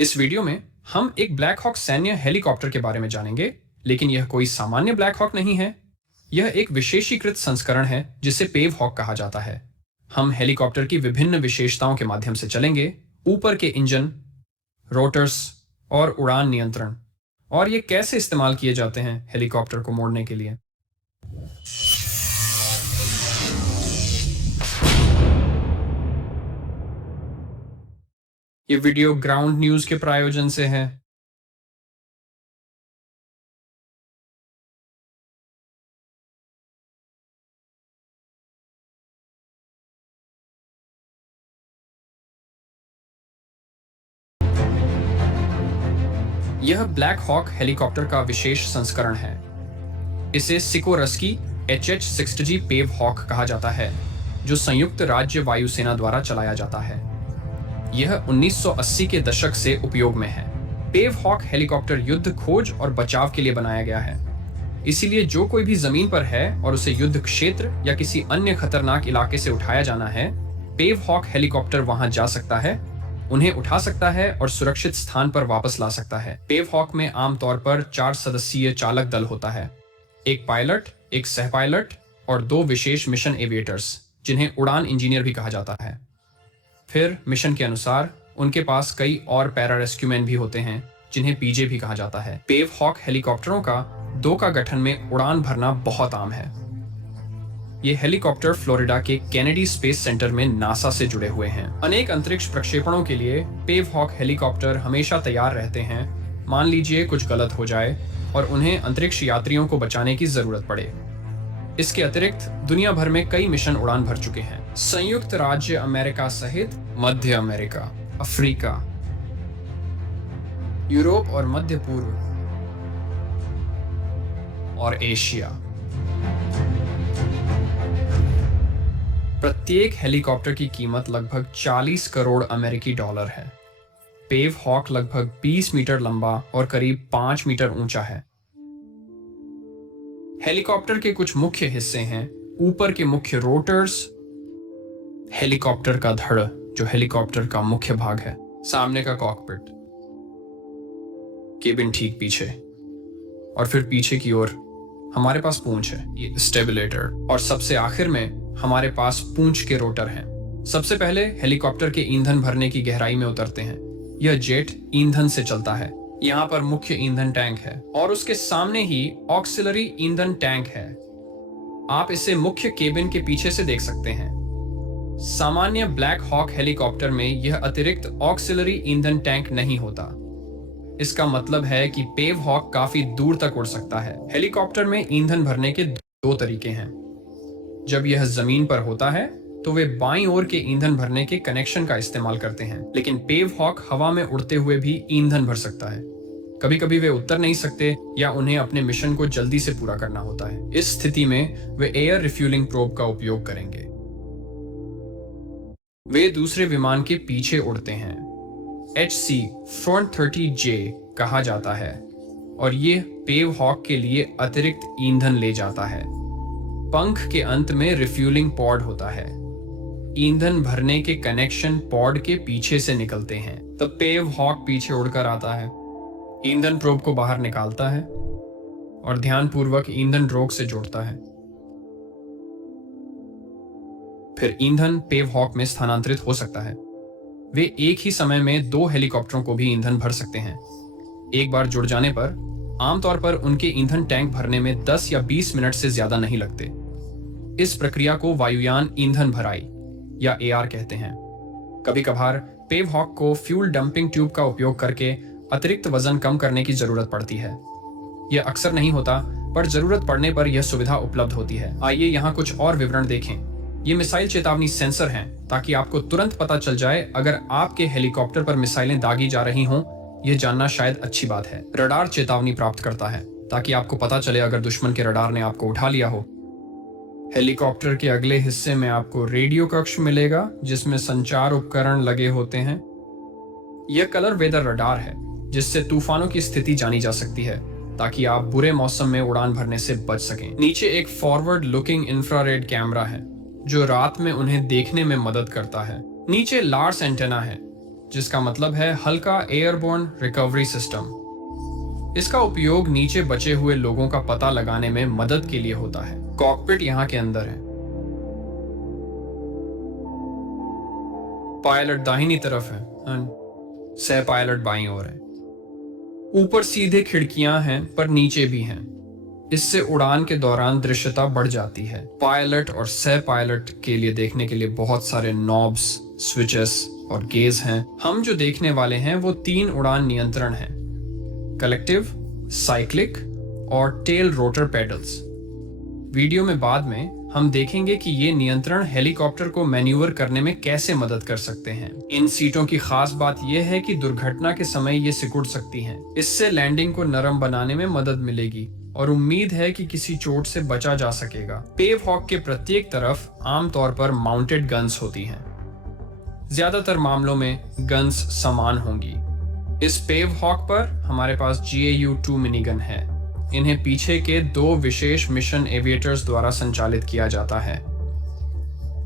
इस वीडियो में हम एक ब्लैक हॉक सैन्य हेलीकॉप्टर के बारे में जानेंगे, लेकिन यह कोई सामान्य ब्लैक हॉक नहीं है। यह एक विशेषीकृत संस्करण है जिसे पेव हॉक कहा जाता है। हम हेलीकॉप्टर की विभिन्न विशेषताओं के माध्यम से चलेंगे, ऊपर के इंजन, रोटर्स और उड़ान नियंत्रण, और ये कैसे इस्तेमाल किए जाते हैं हेलीकॉप्टर को मोड़ने के लिए। ये वीडियो ग्राउंड न्यूज के प्रायोजन से है। यह ब्लैक हॉक हेलीकॉप्टर का विशेष संस्करण है। इसे सिकोरस्की HH-60G पेव हॉक कहा जाता है, जो संयुक्त राज्य वायुसेना द्वारा चलाया जाता है। यह 1980 के दशक से उपयोग में है। पेव हॉक हेलीकॉप्टर युद्ध खोज और बचाव के लिए बनाया गया है। इसीलिए जो कोई भी जमीन पर है और उसे युद्ध क्षेत्र या किसी अन्य खतरनाक इलाके से उठाया जाना है, पेव हॉक हेलीकॉप्टर वहां जा सकता है, उन्हें उठा सकता है और सुरक्षित स्थान पर वापस ला सकता है। पेव हॉक में आमतौर पर 4 सदस्यीय चालक दल होता है, एक पायलट, एक सह पायलट और 2 विशेष मिशन एविएटर्स, जिन्हें उड़ान इंजीनियर भी कहा जाता है। फिर मिशन के अनुसार उनके पास कई और पैरा रेस्क्यूमैन भी होते हैं, जिन्हें पीजे भी कहा जाता है। पेव हॉक हेलीकॉप्टरों का 2 का गठन में उड़ान भरना बहुत आम है। ये हेलीकॉप्टर फ्लोरिडा के केनेडी स्पेस सेंटर में नासा से जुड़े हुए हैं। अनेक अंतरिक्ष प्रक्षेपणों के लिए पेव हॉक हेलीकॉप्टर हमेशा तैयार रहते हैं। मान लीजिए कुछ गलत हो जाए और उन्हें अंतरिक्ष यात्रियों को बचाने की जरूरत पड़े। इसके अतिरिक्त दुनिया भर में कई मिशन उड़ान भर चुके हैं। संयुक्त राज्य अमेरिका सहित मध्य अमेरिका, अफ्रीका, यूरोप और मध्य पूर्व और एशिया। प्रत्येक हेलीकॉप्टर की कीमत लगभग 40 करोड़ अमेरिकी डॉलर है। पेव हॉक लगभग 20 मीटर लंबा और करीब 5 मीटर ऊंचा है। हेलीकॉप्टर के कुछ मुख्य हिस्से हैं। ऊपर के मुख्य रोटर्स, हेलीकॉप्टर का धड़ जो हेलीकॉप्टर का मुख्य भाग है, सामने का कॉकपिट, केबिन ठीक पीछे, और फिर पीछे की ओर हमारे पास पूंछ है, ये स्टेबिलेटर, और सबसे आखिर में हमारे पास पूंछ के रोटर हैं। सबसे पहले हेलीकॉप्टर के ईंधन भरने की गहराई में उतरते हैं। यह जेट ईंधन से चलता है। यहाँ पर मुख्य ईंधन टैंक है और उसके सामने ही ऑक्सिलरी ईंधन टैंक है। आप इसे मुख्य केबिन के पीछे से देख सकते हैं। सामान्य ब्लैक हॉक हेलीकॉप्टर में यह अतिरिक्त ऑक्सिलरी ईंधन टैंक नहीं होता। इसका मतलब है कि पेव हॉक काफी दूर तक उड़ सकता है। हेलीकॉप्टर में ईंधन भरने के 2 तरीके हैं। जब यह जमीन पर होता है तो वे बाईं ओर के ईंधन भरने के कनेक्शन का इस्तेमाल करते हैं, लेकिन पेव हॉक हवा में उड़ते हुए भी ईंधन भर सकता है। कभी कभी वे उतर नहीं सकते या उन्हें अपने मिशन को जल्दी से पूरा करना होता है। इस स्थिति में वे एयर रिफ्यूलिंग प्रोब का उपयोग करेंगे। वे दूसरे विमान के पीछे उड़ते हैं। HC-430J कहा जाता है और ये पेव हॉक के लिए अतिरिक्त ईंधन ले जाता है। पंख के अंत में रिफ्यूलिंग पॉड होता है। ईंधन भरने के कनेक्शन पॉड के पीछे से निकलते हैं। तब पेव हॉक पीछे उड़कर आता है, ईंधन प्रोब को बाहर निकालता है और ध्यानपूर्वक ईंधन रोक से जोड़ता है। फिर ईंधन पेव हॉक में स्थानांतरित हो सकता है। वे एक ही समय में 2 हेलीकॉप्टरों को भी ईंधन भर सकते हैं। एक बार जुड़ जाने पर आमतौर पर उनके ईंधन टैंक भरने में 10 या 20 मिनट से ज्यादा नहीं लगते। इस प्रक्रिया को वायुयान ईंधन भराई या AR कहते हैं। कभी कभार पेव हॉक को फ्यूल डंपिंग ट्यूब का उपयोग करके अतिरिक्त वजन कम करने की जरूरत पड़ती है। यह अक्सर नहीं होता, पर जरूरत पड़ने पर यह सुविधा उपलब्ध होती है। आइए यहाँ कुछ और विवरण देखें। ये मिसाइल चेतावनी सेंसर हैं, ताकि आपको तुरंत पता चल जाए अगर आपके हेलीकॉप्टर पर मिसाइलें दागी जा रही हों। यह जानना शायद अच्छी बात है। रडार चेतावनी प्राप्त करता है, ताकि आपको पता चले अगर दुश्मन के रडार ने आपको उठा लिया हो। हेलीकॉप्टर के अगले हिस्से में आपको रेडियो कक्ष मिलेगा, जिसमें संचार उपकरण लगे होते हैं। यह कलर वेदर रडार है, जिससे तूफानों की स्थिति जानी जा सकती है, ताकि आप बुरे मौसम में उड़ान भरने से बच सकें। नीचे एक फॉरवर्ड लुकिंग इंफ्रारेड कैमरा है, जो रात में उन्हें देखने में मदद करता है। नीचे लार्स एंटेना है, जिसका मतलब है हल्का एयरबोर्न रिकवरी सिस्टम। इसका उपयोग नीचे बचे हुए लोगों का पता लगाने में मदद के लिए होता है। कॉकपिट यहाँ के अंदर है। पायलट दाहिनी तरफ है, सह पायलट बाईं ओर है। ऊपर सीधे खिड़कियां हैं पर नीचे भी हैं। इससे उड़ान के दौरान दृश्यता बढ़ जाती है। पायलट और सह पायलट के लिए देखने के लिए बहुत सारे नॉब्स, स्विचेस और गेज हैं। हम जो देखने वाले हैं वो 3 उड़ान नियंत्रण हैं: कलेक्टिव, साइक्लिक और टेल रोटर पेडल्स। वीडियो में बाद में हम देखेंगे कि ये नियंत्रण हेलीकॉप्टर को मैन्यूवर करने में कैसे मदद कर सकते हैं। इन सीटों की खास बात यह है कि दुर्घटना के समय ये सिकुड़ सकती हैं। इससे लैंडिंग को नरम बनाने में मदद मिलेगी और उम्मीद है कि किसी चोट से बचा जा सकेगा। पेव हॉक के प्रत्येक तरफ आमतौर पर माउंटेड गन्स होती हैं। ज्यादातर मामलों में गन्स समान होंगी। इस पेव हॉक पर हमारे पास GAU-2 मिनीगन है। इन्हें पीछे के 2 विशेष मिशन एविएटर्स द्वारा संचालित किया जाता है।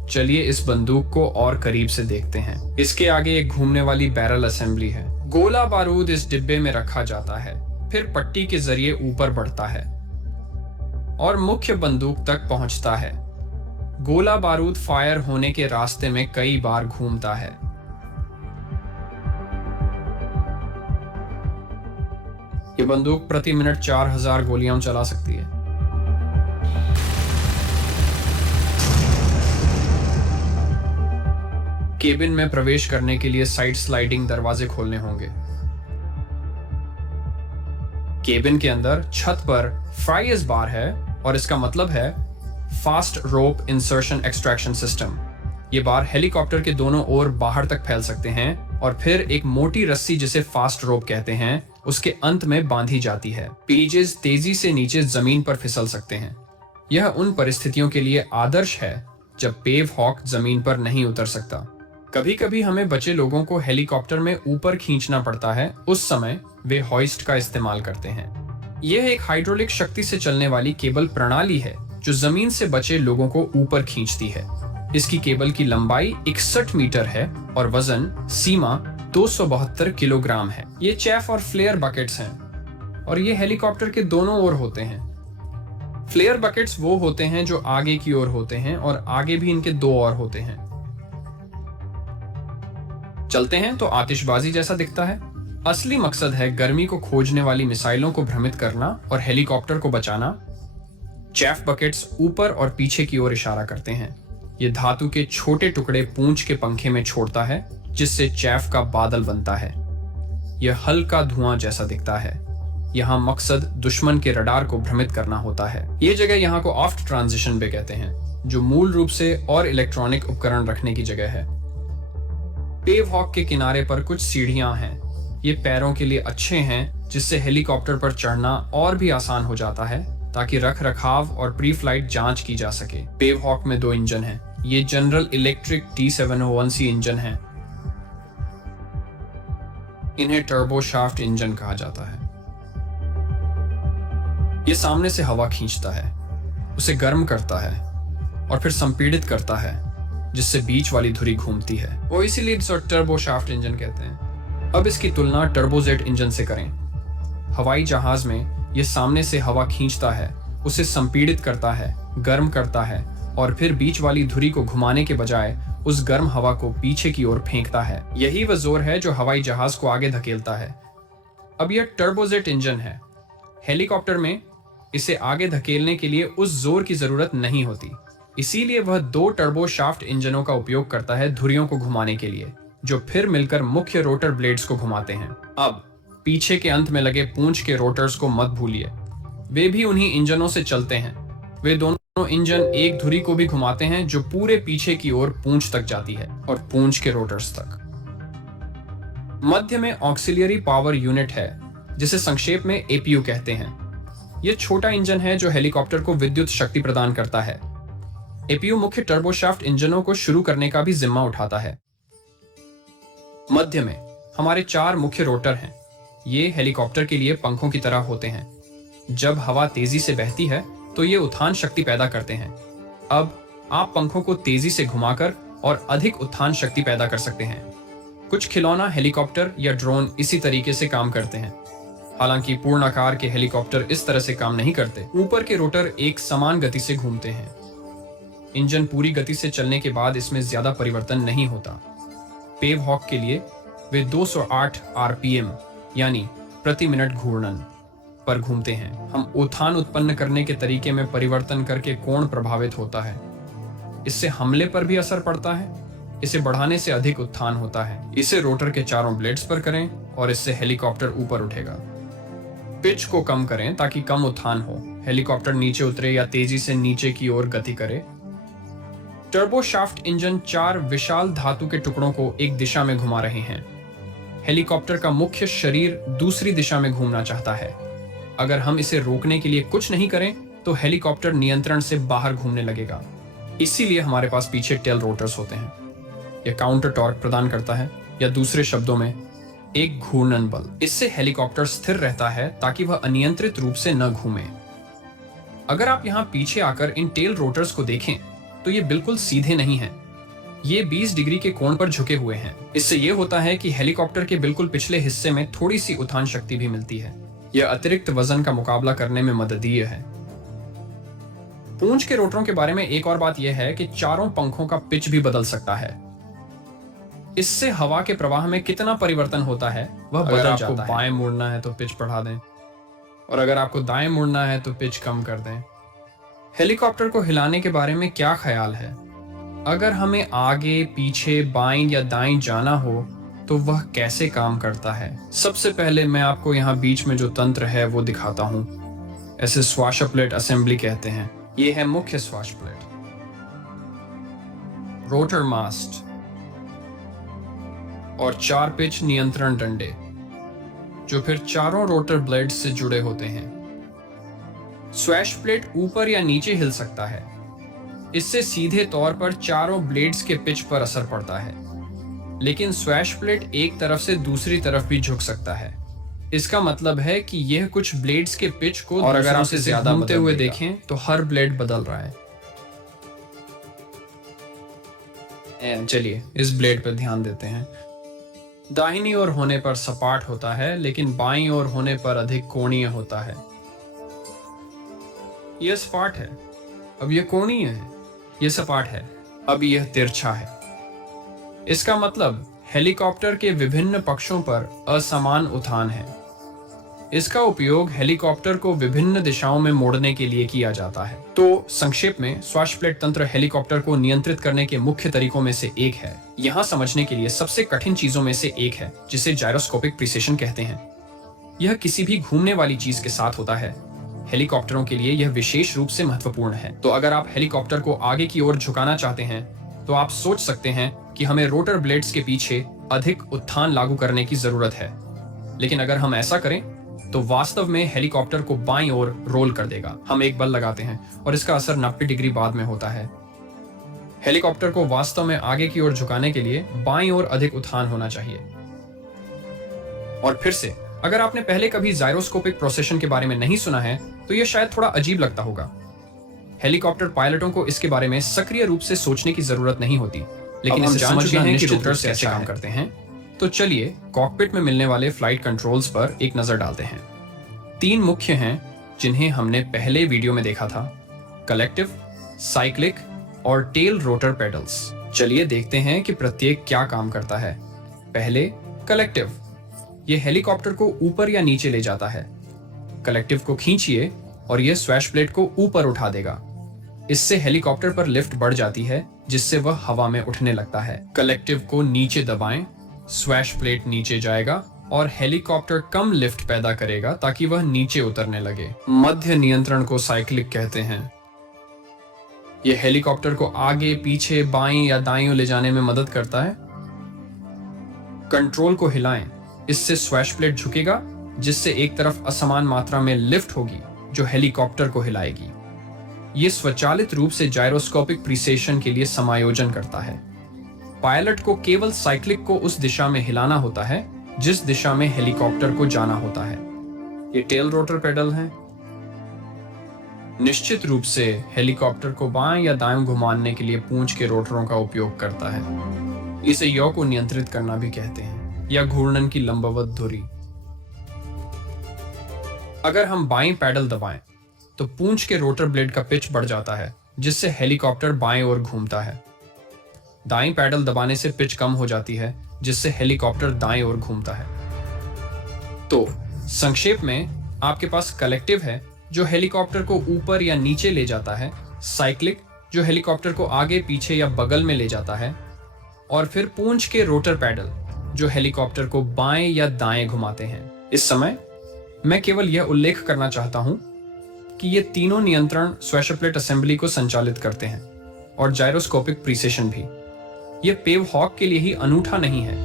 चलिए इस बंदूक को और करीब से देखते हैं। इसके आगे एक घूमने वाली बैरल असेंबली है। गोला बारूद इस डिब्बे में रखा जाता है, फिर पट्टी के जरिए ऊपर बढ़ता है और मुख्य बंदूक तक पहुंचता है। गोला बारूद फायर होने के रास्ते में कई बार घूमता है। ये बंदूक प्रति मिनट 4000 गोलियां चला सकती है। केबिन में प्रवेश करने के लिए साइड स्लाइडिंग दरवाजे खोलने होंगे। केबिन के अंदर छत पर फ्राइज बार है और इसका मतलब है फास्ट रोप इंसर्शन एक्सट्रैक्शन सिस्टम। ये बार हेलीकॉप्टर के दोनों ओर बाहर तक फैल सकते हैं और फिर एक मोटी रस्सी जिसे फास्ट रोप कहते हैं उसके अंत में बांधी जाती है। पीजेस तेजी से नीचे जमीन पर फिसल सकते हैं। यह उन परिस्थितियों के लिए आदर्श है जब पेव हॉक जमीन पर नहीं उतर सकता। कभी कभी हमें बचे लोगों को हेलीकॉप्टर में ऊपर खींचना पड़ता है, उस समय वे हॉइस्ट का इस्तेमाल करते हैं। यह एक हाइड्रोलिक शक्ति से चलने वाली केबल प्रणाली है जो जमीन से बचे लोगों को ऊपर खींचती है। इसकी केबल की लंबाई 61 मीटर है और वजन सीमा 272 किलोग्राम है। ये चैफ और फ्लेयर बकेट्स हैं और ये हेलीकॉप्टर के दोनों ओर होते हैं। फ्लेयर बकेट्स वो होते हैं जो आगे की ओर होते हैं और आगे भी इनके 2 और होते हैं। चलते हैं तो आतिशबाजी जैसा दिखता है। असली मकसद है गर्मी को खोजने वाली मिसाइलों को भ्रमित करना और हेलीकॉप्टर को बचाना। चैफ बकेट्स ऊपर और पीछे की ओर इशारा करते हैं। ये धातु के छोटे टुकड़े पूंछ के पंखे में छोड़ता है जिससे चैफ का बादल बनता है। यह हल्का धुआं जैसा दिखता है। यहाँ मकसद दुश्मन के रडार को भ्रमित करना होता है। ये जगह यहाँ को ऑफ्ट ट्रांजिशन बे कहते हैं, जो मूल रूप से और इलेक्ट्रॉनिक उपकरण रखने की जगह है। पेव हॉक के किनारे पर कुछ सीढ़ियां हैं। ये पैरों के लिए अच्छे हैं जिससे हेलीकॉप्टर पर चढ़ना और भी आसान हो जाता है ताकि रख रखाव और प्री फ्लाइट जांच की जा सके। पेव हॉक में 2 इंजन हैं। ये जनरल इलेक्ट्रिक T701C इंजन हैं। इन्हें टर्बो शाफ्ट इंजन कहा जाता है। ये सामने से हवा खींचता है, उसे गर्म करता है और फिर संपीड़ित करता है जिससे बीच वाली धुरी घूमती है। वो इसीलिए इसे टर्बो शाफ्ट इंजन कहते हैं। अब इसकी तुलना टर्बोजेट इंजन से करें। हवाई जहाज में ये सामने से हवा खींचता है, उसे संपीड़ित करता है, गर्म करता है और फिर बीच वाली धुरी को घुमाने के बजाय उस गर्म हवा को पीछे की ओर फेंकता है। यही वह जोर है जो हवाई जहाज को आगे धकेलता है। अब यह टर्बोजेट इंजन है। हेलीकॉप्टर में इसे आगे धकेलने के लिए उस जोर की जरूरत नहीं होती, इसीलिए वह 2 टर्बो शाफ्ट इंजनों का उपयोग करता है धुरियों को घुमाने के लिए, जो फिर मिलकर मुख्य रोटर ब्लेड्स को घुमाते हैं। अब पीछे के अंत में लगे पूंछ के रोटर्स को मत भूलिए, वे भी उन्हीं इंजनों से चलते हैं। वे दोनों इंजन एक धुरी को भी घुमाते हैं जो पूरे पीछे की ओर पूंछ तक जाती है और पूंछ के रोटर्स तक। मध्य में ऑक्सिलियरी पावर यूनिट है जिसे संक्षेप में APU कहते हैं। यह छोटा इंजन है जो हेलीकॉप्टर को विद्युत शक्ति प्रदान करता है। APU मुख्य टर्बोशाफ्ट इंजनों को शुरू करने का भी जिम्मा उठाता है। मध्य में हमारे 4 मुख्य रोटर हैं। ये हेलीकॉप्टर के लिए पंखों की तरह होते हैं। जब हवा तेजी से बहती है तो ये उत्थान शक्ति पैदा करते हैं। अब आप पंखों को तेजी से घुमाकर और अधिक उत्थान शक्ति पैदा कर सकते हैं। कुछ खिलौना हेलीकॉप्टर या ड्रोन इसी तरीके से काम करते हैं। हालांकि पूर्ण आकार के हेलीकॉप्टर इस तरह से काम नहीं करते। ऊपर के रोटर एक समान गति से घूमते हैं। इंजन पूरी गति से चलने के बाद इसमें ज्यादा परिवर्तन नहीं होता। पेव हॉक के लिए वे 208 आरपीएम यानी प्रति मिनट घूर्णन पर घूमते हैं। हम उत्थान उत्पन्न करने के तरीके में परिवर्तन करके कोण प्रभावित होता है। इससे हमले पर भी असर पड़ता है। इसे बढ़ाने से अधिक उत्थान होता है। इसे रोटर के चारों ब्लेड्स पर करें और इससे हेलीकॉप्टर ऊपर उठेगा। पिच को कम करें ताकि कम उत्थान हो। हेलीकॉप्टर नीचे उतरे या तेजी से नीचे की ओर गति करे। टर्बोशाफ्ट इंजन 4 विशाल धातु के टुकड़ों को एक दिशा में घुमा रहे हैं। हेलीकॉप्टर का मुख्य शरीर दूसरी दिशा में घूमना चाहता है। अगर हम इसे रोकने के लिए कुछ नहीं करें तो हेलीकॉप्टर नियंत्रण से बाहर घूमने लगेगा। इसीलिए हमारे पास पीछे टेल रोटर्स होते हैं। यह काउंटर टॉर्क प्रदान करता है, या दूसरे शब्दों में एक घूर्णन बल। इससे हेलीकॉप्टर स्थिर रहता है ताकि वह अनियंत्रित रूप से न घूमे। अगर आप यहाँ पीछे आकर इन टेल रोटर्स को देखें तो ये बिल्कुल सीधे नहीं हैं। ये 20 डिग्री के कोण पर झुके हुए हैं। इससे यह होता है कि हेलीकॉप्टर के बिल्कुल पिछले हिस्से में थोड़ी सी उठान शक्ति भी मिलती है। यह अतिरिक्त वजन का मुकाबला करने में मददीय है। पूंछ के रोटरों के बारे में एक और बात यह है कि चारों पंखों का पिच भी बदल सकता है। इससे हवा के प्रवाह में कितना परिवर्तन होता है वह बदल जाता है। अगर आपको बाएं मुड़ना है तो पिच बढ़ा दें, और अगर आपको दाएं मुड़ना है तो पिच कम कर दें। हेलीकॉप्टर को हिलाने के बारे में क्या ख्याल है? अगर हमें आगे, पीछे, बाएं या दाएं जाना हो तो वह कैसे काम करता है? सबसे पहले मैं आपको यहाँ बीच में जो तंत्र है वो दिखाता हूँ। ऐसे स्वाश प्लेट असेंबली कहते हैं। ये है मुख्य स्वाश प्लेट, रोटर मास्ट और 4 पिच नियंत्रण डंडे, जो फिर चारों रोटर ब्लेड्स से जुड़े होते हैं। स्वैश प्लेट ऊपर या नीचे हिल सकता है। इससे सीधे तौर पर चारों ब्लेड्स के पिच पर असर पड़ता है, लेकिन स्वैश प्लेट एक तरफ से दूसरी तरफ भी झुक सकता है। इसका मतलब है कि यह कुछ ब्लेड्स के पिच को, और अगर आप इसे ज्यादा घूमते हुए देखें तो हर ब्लेड बदल रहा है। चलिए इस ब्लेड पर ध्यान देते हैं। दाहिनी ओर होने पर सपाट होता है, लेकिन बाईं ओर होने पर अधिक कोणीय होता है। यह सपाट है, अब यह कोणीय है। यह सपाट है, अब यह तिरछा है। इसका मतलब हेलीकॉप्टर के विभिन्न पक्षों पर असमान उठान है। इसका उपयोग हेलीकॉप्टर को विभिन्न दिशाओं में मोड़ने के लिए किया जाता है। तो संक्षेप में, स्वाश प्लेट तंत्र हेलीकॉप्टर को नियंत्रित करने के मुख्य तरीकों में से एक है। यहाँ समझने के लिए सबसे कठिन चीजों में से एक है, जिसे जायरोस्कोपिक प्रिसिशन कहते हैं। यह किसी भी घूमने वाली चीज के साथ होता है। हेलीकॉप्टरों के लिए यह विशेष रूप से महत्वपूर्ण है। तो अगर आप हेलीकॉप्टर को आगे की ओर झुकाना चाहते हैं तो आप सोच सकते हैं कि हमें रोटर ब्लेड्स के पीछे अधिक उत्थान लागू करने की जरूरत है। लेकिन अगर हम ऐसा करें तो वास्तव में हेलीकॉप्टर को बाईं ओर रोल कर देगा। हम एक बल लगाते हैं और इसका असर 90 डिग्री बाद में होता है। हेलीकॉप्टर को वास्तव में आगे की ओर झुकाने के लिए बाईं ओर अधिक उत्थान होना चाहिए। और फिर से, अगर आपने पहले कभी जायरोस्कोपिक प्रोसेशन के बारे में नहीं सुना है तो यह शायद थोड़ा अजीब लगता होगा। हेलीकॉप्टर पायलटों को इसके बारे में सक्रिय रूप से सोचने की जरूरत नहीं होती, लेकिन इसे समझना है कि रोटर्स कैसे काम करते हैं। तो चलिए कॉकपिट में मिलने वाले फ्लाइट कंट्रोल्स पर एक नजर डालते हैं। 3 मुख्य हैं जिन्हें हमने पहले वीडियो में देखा था: कलेक्टिव, साइक्लिक और टेल रोटर पेडल्स। चलिए देखते हैं कि प्रत्येक क्या काम करता है। पहले कलेक्टिव। यह हेलीकॉप्टर को ऊपर या नीचे ले जाता है। कलेक्टिव को खींचिए और यह स्वैश प्लेट को ऊपर उठा देगा। इससे हेलीकॉप्टर पर लिफ्ट बढ़ जाती है, जिससे वह हवा में उठने लगता है। कलेक्टिव को नीचे दबाएं, स्वैश प्लेट नीचे जाएगा और हेलीकॉप्टर कम लिफ्ट पैदा करेगा ताकि वह नीचे उतरने लगे। मध्य नियंत्रण को साइक्लिक कहते हैं। यह हेलीकॉप्टर को आगे, पीछे, बाईं या दाईं ओर ले जाने में मदद करता है। कंट्रोल को हिलाएं, इससे स्वैश प्लेट झुकेगा, जिससे एक तरफ असमान मात्रा में लिफ्ट होगी जो हेलीकॉप्टर को हिलाएगी। यह स्वचालित रूप से जायरोस्कोपिक प्रिसिशन के लिए समायोजन करता है। पायलट को केवल साइक्लिक को उस दिशा में हिलाना होता है जिस दिशा में हेलीकॉप्टर को जाना होता है। ये टेल रोटर पेडल हैं। निश्चित रूप से हेलीकॉप्टर को बाएं या दाएं घुमाने के लिए पूंछ के रोटरों का उपयोग करता है। इसे यौ को नियंत्रित करना भी कहते हैं, या घूर्णन की लंबवत धुरी। अगर हम बाएं पैडल दबाएं तो पूंछ के रोटर ब्लेड का पिच बढ़ जाता है, जिससे हेलीकॉप्टर बाएं ओर घूमता है। दाएं पैडल दबाने से पिच कम हो जाती है, जिससे हेलीकॉप्टर दाएं ओर घूमता है। तो संक्षेप में, आपके पास कलेक्टिव है जो हेलीकॉप्टर को ऊपर या नीचे ले जाता है, साइक्लिक जो हेलीकॉप्टर को आगे पीछे या बगल में ले जाता है, और फिर पूंछ के रोटर पैडल जो हेलीकॉप्टर को बाएं या दाएं घुमाते हैं। इस समय मैं केवल यह उल्लेख करना चाहता हूं कि ये तीनों नियंत्रण स्वैशप्लेट असेंबली को संचालित करते हैं, और जायरोस्कोपिक प्रीसेशन भी। यह पेव हॉक के लिए ही अनूठा नहीं है,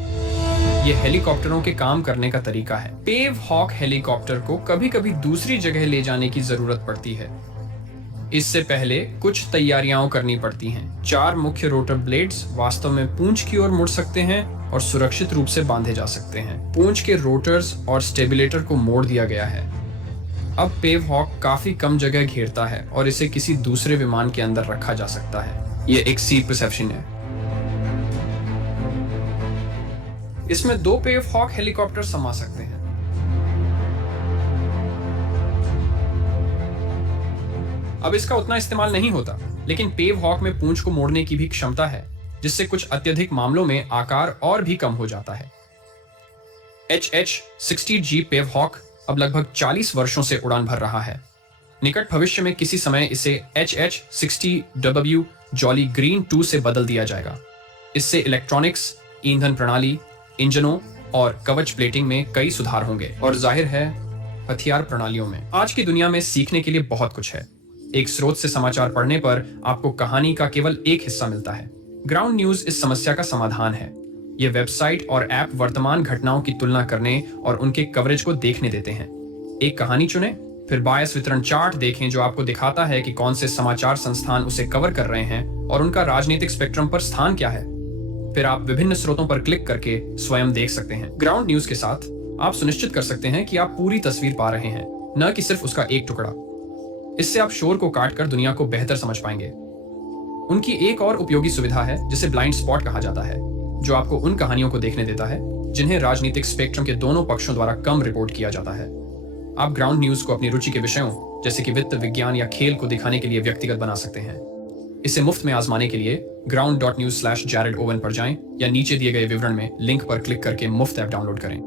यह हेलीकॉप्टरों के काम करने का तरीका है। पेव हॉक हेलीकॉप्टर को कभी कभी दूसरी जगह ले जाने की जरूरत पड़ती है। इससे पहले कुछ तैयारियां करनी पड़ती हैं। 4 मुख्य रोटर ब्लेड्स वास्तव में पूंछ की ओर मुड़ सकते हैं और सुरक्षित रूप से बांधे जा सकते हैं। पूंछ के रोटर्स और स्टेबिलेटर को मोड़ दिया गया है। अब पेव हॉक काफी कम जगह घेरता है और इसे किसी दूसरे विमान के अंदर रखा जा सकता है। यह एक सी परसेप्शन है। इसमें 2 पेव हॉक हेलीकॉप्टर समा सकते हैं। अब इसका उतना इस्तेमाल नहीं होता, लेकिन पेव हॉक में पूंछ को मोड़ने की भी क्षमता है, जिससे कुछ अत्यधिक मामलों में आकार और भी कम हो जाता है। HH-60G पेव हॉक अब लगभग 40 वर्षों से उड़ान भर रहा है। निकट भविष्य में किसी समय इसे HH-60W जॉली ग्रीन 2 से बदल दिया जाएगा। इससे इलेक्ट्रॉनिक्स, ईंधन प्रणाली, इंजनों और कवच प्लेटिंग में कई सुधार होंगे, और जाहिर है हथियार प्रणालियों में। आज की दुनिया में सीखने के लिए बहुत कुछ है। एक स्रोत से समाचार पढ़ने पर आपको कहानी का केवल एक हिस्सा मिलता है। ग्राउंड न्यूज इस समस्या का समाधान है। ये वेबसाइट और ऐप वर्तमान घटनाओं की तुलना करने और उनके कवरेज को देखने देते हैं। एक कहानी चुनें, फिर बायस वितरण चार्ट देखें जो आपको दिखाता है कि कौन से समाचार संस्थान उसे कवर कर रहे हैं और उनका राजनीतिक स्पेक्ट्रम पर स्थान क्या है। फिर आप विभिन्न स्रोतों पर क्लिक करके स्वयं देख सकते हैं। ग्राउंड न्यूज के साथ आप सुनिश्चित कर सकते हैं कि आप पूरी तस्वीर पा रहे हैं, न कि सिर्फ उसका एक टुकड़ा। इससे आप शोर को काटकर दुनिया को बेहतर समझ पाएंगे। उनकी एक और उपयोगी सुविधा है जिसे ब्लाइंड स्पॉट कहा जाता है, जो आपको उन कहानियों को देखने देता है जिन्हें राजनीतिक स्पेक्ट्रम के दोनों पक्षों द्वारा कम रिपोर्ट किया जाता है। आप ग्राउंड न्यूज को अपनी रुचि के विषयों जैसे कि वित्त, विज्ञान या खेल को दिखाने के लिए व्यक्तिगत बना सकते हैं। इसे मुफ्त में आजमाने के लिए ground.news/JaredOwen पर जाएं या नीचे दिए गए विवरण में लिंक पर क्लिक करके मुफ्त ऐप डाउनलोड करें।